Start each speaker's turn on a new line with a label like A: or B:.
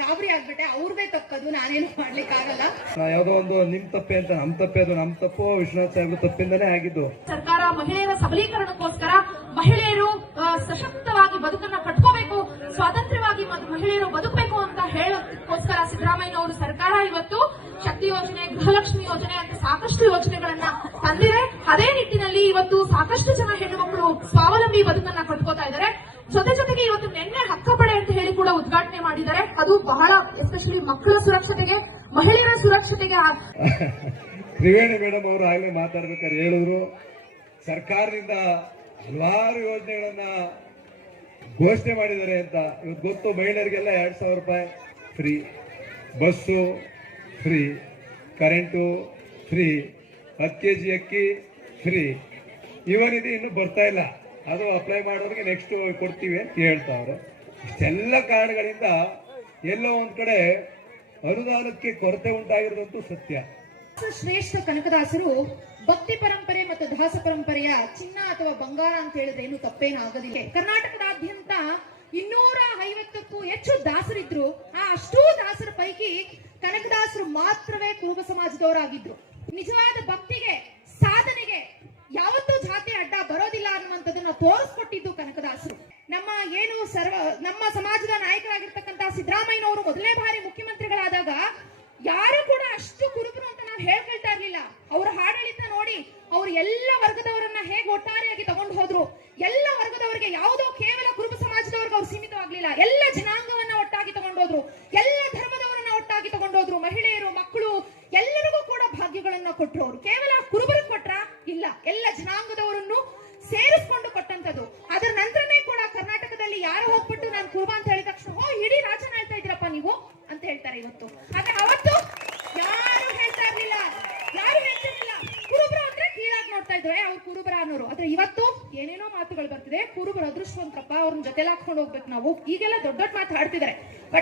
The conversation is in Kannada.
A: ಗಾಬರಿ ಆಗ್ಬಿಟ್ಟೆ. ಅವ್ರದೇ ತಪ್ಪದು ನಾನೇನು ಮಾಡ್ಲಿಕ್ಕೆ ಆಗಲ್ಲ.
B: ನಾ ಯಾವುದೋ ಒಂದು ನಿಮ್ ತಪ್ಪೆ ಅಂತ ನಮ್ ತಪ್ಪೆ ಅದು ನಮ್ ತಪ್ಪು. ವಿಶ್ವನಾಥ್ ಸಾಹೇಬ್ರ ತಪ್ಪಿಂದನೇ ಆಗಿದ್ದು.
C: ಸರ್ಕಾರ ಮಹಿಳೆಯರ ಸಬಲೀಕರಣಕ್ಕೋಸ್ಕರ ಮಹಿಳೆಯರು ಸಶಕ್ತವಾಗಿ ಬದುಕನ್ನ ಕಟ್ಕೋಬೇಕು ಸ್ವಾತಂತ್ರ್ಯವಾಗಿ ಮಹಿಳೆಯರು ಬದುಕಬೇಕು ಅಂತ ಹೇಳೋದಕ್ಕೋಸ್ಕರ ಸಿದ್ದರಾಮಯ್ಯ ಅವರು ಸರ್ಕಾರ ಇವತ್ತು ಶಕ್ತಿ ಯೋಜನೆ ಗೃಹಲಕ್ಷ್ಮಿ ಯೋಜನೆ ಅಂತ ಸಾಕಷ್ಟು ಯೋಜನೆಗಳನ್ನ ತಂದಿದೆ. ಅದೇ ನಿಟ್ಟಿನಲ್ಲಿ ಇವತ್ತು ಸಾಕಷ್ಟು ಜನ ಹೆಣ್ಣು ಮಕ್ಕಳು ಸ್ವಾವಲಂಬಿ ಬದುಕನ್ನ ಕಟ್ಕೋತಾ ಇದ್ದಾರೆ ಜೊತೆ ಜೊತೆಗೆ ಇವತ್ತು ನಿನ್ನೆ ಹಕ್ಕಪಡೆ ಅಂತ ಹೇಳಿ ಕೂಡ ಉದ್ಘಾಟನೆ ಮಾಡಿದ್ದಾರೆ. ಅದು ಬಹಳ ಎಸ್ಪೆಷಲಿ ಮಕ್ಕಳ ಸುರಕ್ಷತೆಗೆ, ಮಹಿಳೆಯರ ಸುರಕ್ಷತೆಗೆ
B: ತ್ರಿವೇಣಿ ಮೇಡಮ್ ಅವರು ಆಗಲೇ ಮಾತಾಡ್ಬೇಕಾದ್ರೆ ಹೇಳಿದ್ರು, ಸರ್ಕಾರದಿಂದ ಹಲವಾರು ಯೋಜನೆಗಳನ್ನ ಘೋಷಣೆ ಮಾಡಿದ್ದಾರೆ ಅಂತ. ಇವತ್ತು ಗೊತ್ತು, ಮಹಿಳೆಯರಿಗೆಲ್ಲ ಎರಡ್ ಸಾವಿರ ರೂಪಾಯಿ free. Bus free, current free, ಹತ್ತು ಕೆ ಜಿ ಅಕ್ಕಿ ಫ್ರೀ. ಇವನಿದು ಇನ್ನೂ ಬರ್ತಾ ಇಲ್ಲ. ಅದು ಅಪ್ಲೈ ಮಾಡೋರಿಗೆ ನೆಕ್ಸ್ಟ್ ಕೊಡ್ತೀವಿ ಅಂತ ಹೇಳ್ತಾವ್ರೆ ಇಷ್ಟೆಲ್ಲ ಕಾರಣಗಳಿಂದ ಎಲ್ಲೋ ಒಂದ್ ಕಡೆ ಅನುದಾನಕ್ಕೆ ಕೊರತೆ ಉಂಟಾಗಿರೋದಂತೂ ಸತ್ಯ.
A: ಶ್ರೇಷ್ಠ ಕನಕದಾಸರು ಭಕ್ತಿ ಪರಂಪರೆ ಮತ್ತು ದಾಸ ಪರಂಪರೆಯ ಚಿನ್ನ ಅಥವಾ ಬಂಗಾರ ಅಂತ ಹೇಳಿದ್ರೆ ಏನು ತಪ್ಪೇನು ಆಗದಿಲ್ಲ ಕರ್ನಾಟಕದಾದ್ಯಂತ ಇನ್ನೂರ ಐವತ್ತಕ್ಕೂ ಹೆಚ್ಚು ದಾಸರಿದ್ರು. ಆ ಅಷ್ಟೂ ದಾಸರ ಪೈಕಿ ಕನಕದಾಸರು ಮಾತ್ರವೇ ಕುರುಬ ಸಮಾಜದವರಾಗಿದ್ರು. ನಿಜವಾದ ಭಕ್ತಿಗೆ, ಸಾಧನೆಗೆ ಯಾವತ್ತೂ ಜಾತಿ ಅಡ್ಡ ಬರೋದಿಲ್ಲ ಅನ್ನುವಂಥದ್ದನ್ನ ತೋರಿಸ್ಕೊಟ್ಟಿದ್ದು ಏನು ಸರ್ವ, ನಮ್ಮ ಸಮಾಜದ ನಾಯಕರಾಗಿರ್ತಕ್ಕಂತಹ ಸಿದ್ದರಾಮಯ್ಯನವರು ಮೊದಲನೇ ಬಾರಿ ಮುಖ್ಯಮಂತ್ರಿಗಳಾದಾಗ ಯಾರು ಕೂಡ ಅಷ್ಟು ಕುರುಬರು ಅಂತ ನಾವು ಹೇಳ್ಕೊಳ್ತಾ ಇರ್ಲಿಲ್ಲ. ಅವರ ಆಡಳಿತ ನೋಡಿ ಅವರು ಎಲ್ಲ ವರ್ಗದವರನ್ನ ಹೇಗೆ ಒಟ್ಟಾರೆಯಾಗಿ ತಗೊಂಡು ಹೋದ್ರು. ಎಲ್ಲ ವರ್ಗದವರಿಗೆ ಯಾವುದೋ ಕೇವಲ ಕುರುಬ ಸಮಾಜದವ್ರಿಗೆ ಅವ್ರು ಸೀಮಿತವಾಗ್ಲಿಲ್ಲ ಎಲ್ಲ ಜನಾಂಗವನ್ನ ಒಟ್ಟಾಗಿ ತಗೊಂಡೋದ್ರು ಎಲ್ಲ ಧರ್ಮದವರನ್ನ ಒಟ್ಟಾಗಿ ತಗೊಂಡೋದ್ರು ಮಹಿಳೆಯರು, ಮಕ್ಕಳು, ಎಲ್ಲರಿಗೂ ಕೂಡ ಭಾಗ್ಯಗಳನ್ನ ಕೊಟ್ಟರು ಅವರು. ಕೇವಲ ಕುರುಬರಿಗೆ ಕೊಟ್ರ ಇಲ್ಲ. ಎಲ್ಲ ಜನಾಂಗದವರನ್ನು ಸೇರಿಸ್ಕೊಂಡು ಕೊಟ್ಟಂತದ್ದು ಅದರ ನಂತರನೇ ಕೂಡ ಕರ್ನಾಟಕದಲ್ಲಿ ಯಾರು ಹೋಗ್ಬಿಟ್ಟು ನಾನು ಕುರುಬ ಅಂತ ಹೇಳಿದ ತಕ್ಷಣ ಓ ಇಡೀ ರಾಜ್ಯನ ಹೇಳ್ತಾ ಇದ್ದೀರಪ್ಪ ನೀವು ಅಂತ ಹೇಳ್ತಾರೆ ಇವತ್ತು. ಆದ್ರೆ ಅವತ್ತು ಯಾರು ಹೇಳ್ತಾ ಇರ್ಲಿಲ್ಲ. ಯಾರು ಹೇಳ್ತಿರ್ಲಿಲ್ಲ ಕುರುಬರು ಅಂದ್ರೆ ಕೀಳಾಗಿ ನೋಡ್ತಾ ಇದ್ರೆ. ಅವ್ರು ಕುರುಬರ ಅನ್ನೋರು. ಆದ್ರೆ ಇವತ್ತು ಏನೇನೋ ಮಾತುಗಳು ಬರ್ತಿದೆ. ಕುರುಬರು ಅದೃಷ್ಟವಂತರಪ್ಪ. ಅವ್ರನ್ನ ಜೊತೆಲಿ ಹಾಕೊಂಡು ಹೋಗ್ಬೇಕು ನಾವು. ಈಗೆಲ್ಲ ದೊಡ್ಡ ದೊಡ್ಡ ಮಾತು ಆಡ್ತಿದ್ದಾರೆ. ಬಟ್